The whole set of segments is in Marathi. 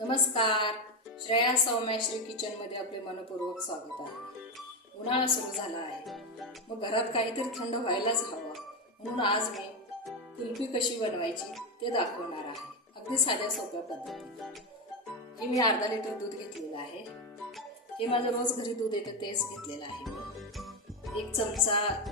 नमस्कार. श्रेया सौम्याश्री किचनमध्ये आपले मनपूर्वक स्वागत आहे. उन्हाळा सुरू झाला आहे. मग घरात काहीतरी थंड व्हायलाच हवं. म्हणून आज मी कुल्फी कशी बनवायची ते दाखवणार आहे. अगदी साध्या सोप्या पद्धतीने. हे मी अर्धा लिटर दूध घेतलेलं आहे. हे माझं रोज घरी दूध येतं तेच घेतलेलं आहे एक चमचा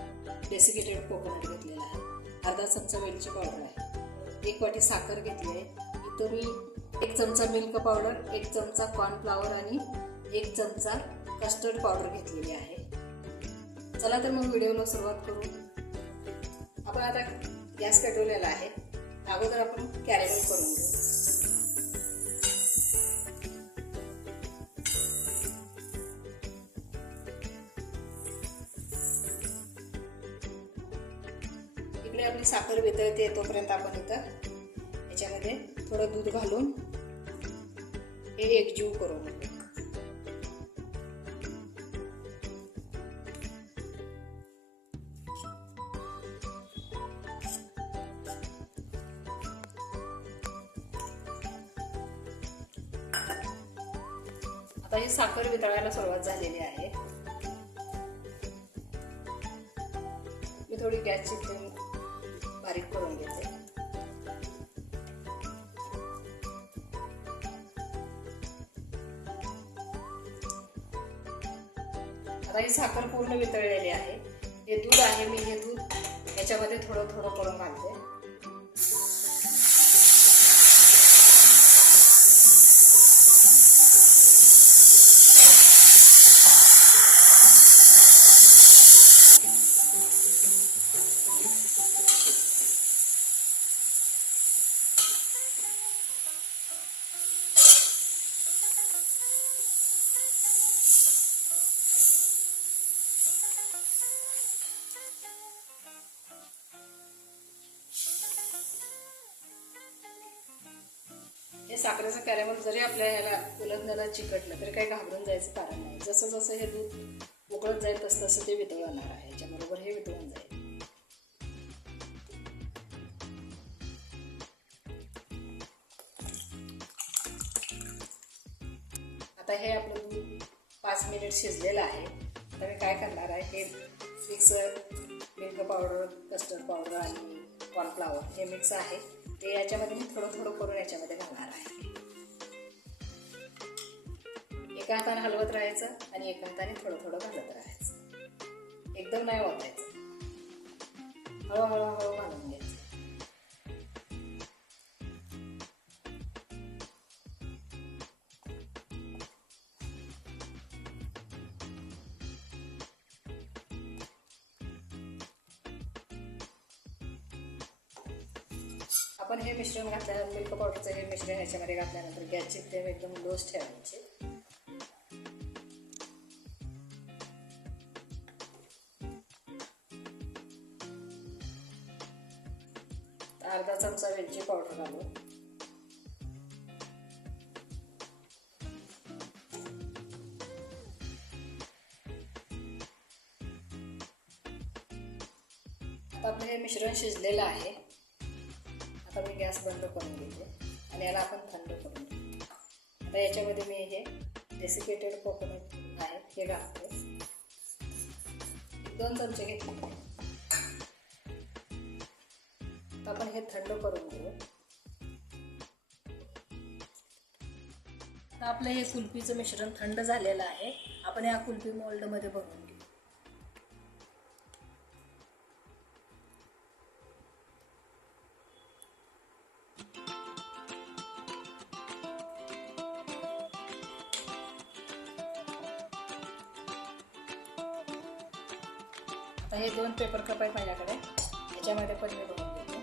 डेसिकेटेड कोकोनट घेतलेला आहे. अर्धा चमचा वेलची पावडर आहे. एक वाटी साखर घेतली आहे. इथं मी एक चमचा मिल्क पावडर एक चमचा कॉर्नफ्लावर आणि एक चमचा कस्टर्ड पावडर घेतलेली आहे. चला तर मग व्हिडिओला सुरुवात करू. आपण आता गॅस पेटवलेला आहे. अगोदर आपण कॅरेमल करून घेऊ इकडे आपली साखर वितळते तोपर्यंत आपण इथं याच्यामध्ये थोडं दूध घालून हे एकजीव करून आता ही साखर वितळायला सुरुवात झालेली आहे. मी थोडी गॅसची फ्लेम बारीक करून घेते. आता ही साखर पूर्ण वितळलेली आहे. हे दूध आहे मी हे दूध याच्यामध्ये थोडं थोडं करून घालते. हे साखरेचं कॅरेमल जरी आपल्या ह्याला उलंदाला चिकटलं तरी काही घाबरून जायचं कारण नाही. जसं जसं हे दूध उकळत जाईल तसं तसं ते वितळणार आहे. याच्याबरोबर हे वितळून जाईल. आता हे आपलं दूध पाच मिनिट शिजलेलं आहे. आता मी काय करणार आहे हे mixer milk powder custard powder आणि कॉर्नफ्लावर हे मिक्स आहे. ते याच्यामध्ये मी थोडं थोडं करून याच्यामध्ये घालणार आहे. एका हाताने हलवत राहायचं आणि एका हाताने थोडं थोडं घालत राहायचं. एकदम नाही वाटायचं. हळूहळू हळू आपण हे मिश्रण घातल्यानंतर मिल्क पावडरचं हे मिश्रण याच्यामध्ये घातल्यानंतर गॅसची फ्लेम एकदम लोच ठेवायची. अर्धा चमचा वेलची पावडर घालू आता आपलं हे मिश्रण शिजलेलं आहे. आता मी गॅस बंद करून घेते आणि याला आपण थंड करून घेऊ आता याच्यामध्ये मी हे डेसिकेटेड कोकोनट आहे हे घालते. दोन चमचे घेतले आपण हे थंड करून घेऊ. आपलं हे कुल्फीचं मिश्रण थंड झालेलं आहे. आपण या कुल्फी मोल्डमध्ये भरून आता हे दोन पेपर कप आहेत माझ्याकडे. याच्यामध्ये पण मी बघून घेते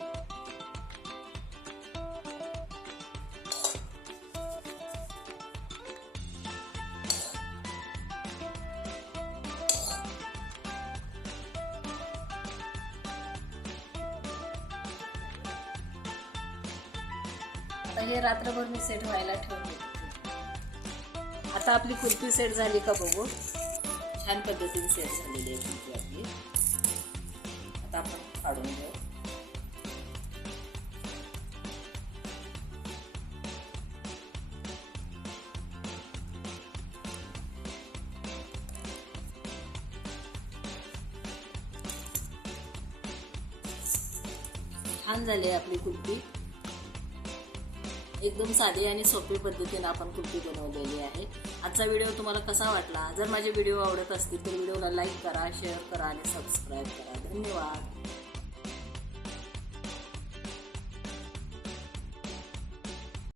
आता हे रात्रभर मी सेट व्हायला ठेवून देते. आता आपली कुर्ती सेट झाली का बघू? छान पद्धतीने सेट झालेली आहे कुर्ती आपली. काढून घेऊ. छान झाली आहे आपली कुल्फी. एकदम साधी आणि सोपी पद्धतीने आपण कुल्फी बनवलेली आहे. आजचा व्हिडिओ तुम्हाला कसा वाटला? जर माझे व्हिडिओ आवडत असतील तर व्हिडिओला लाईक करा शेअर करा आणि सबस्क्राईब करा. धन्यवाद.